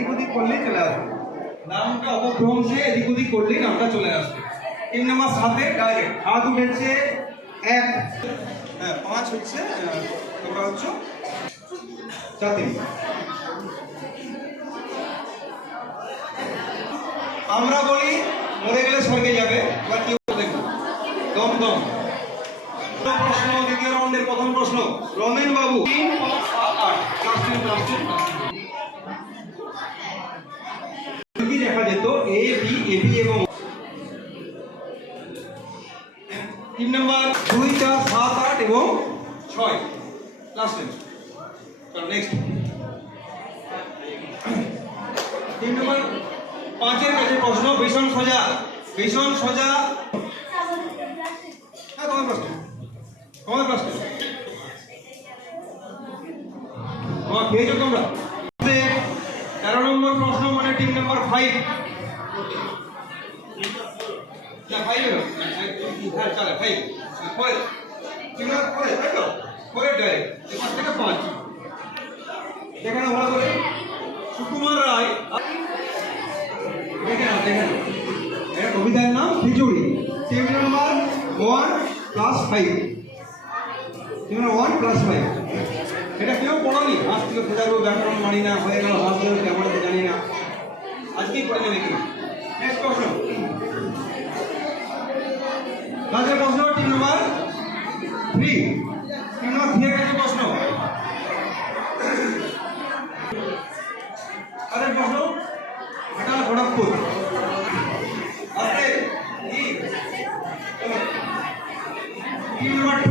এদিক ওদিক করলেই চলে আসবে। নামটা অপভ্রংশে এদিক ওদিক করলেই নামটা চলে আসবে। তিন নম্বর সাতে ডাইরেক্ট হাত উঠেছে এক। হ্যাঁ পাঁচ হচ্ছে তোমরা হচ্ছে চার আমরা বলি, মরে গেলে স্বর্গে যাবে। এবার কি বলব দেখো দম দম। প্রশ্ন, দ্বিতীয় রাউন্ডের প্রথম প্রশ্ন। রমেন বাবু তিন, পাঁচ, সাত, আট। দেখা যেত এ বি এ বি এবং তিন নম্বর, দুই, চার, সাত, আট এবং ছয়। ক্লাস টেন নেক্সট তিন নম্বর, পাঁচের কাছে প্রশ্ন, ভীষণ সোজা। ভীষণ সোজা। হ্যাঁ প্রশ্ন। প্রশ্ন। পেয়েছ তোমরা। তেরো নম্বর প্রশ্ন মানে টিম নাম্বার ফাইভ না দেখে ভালো করে। সুকুমার রায়। দেখে নাও দেখে নাও। এটা কবিতার নাম খিচুড়ি। Team number one plus five team one plus five এটা কেউ পড়ানি? আজ থেকে খোঁজারও ব্যাকরণ মানি না, হয়ে গেল হাত ধরে কেমন জানি না। আজকেই পড়ে নেবে কি? নেক্সট প্রশ্ন। লাস্টের প্রশ্ন team number. Three team number three কাছে প্রশ্ন। আরে প্রশ্ন। আরে ই টিম নাম্বার টু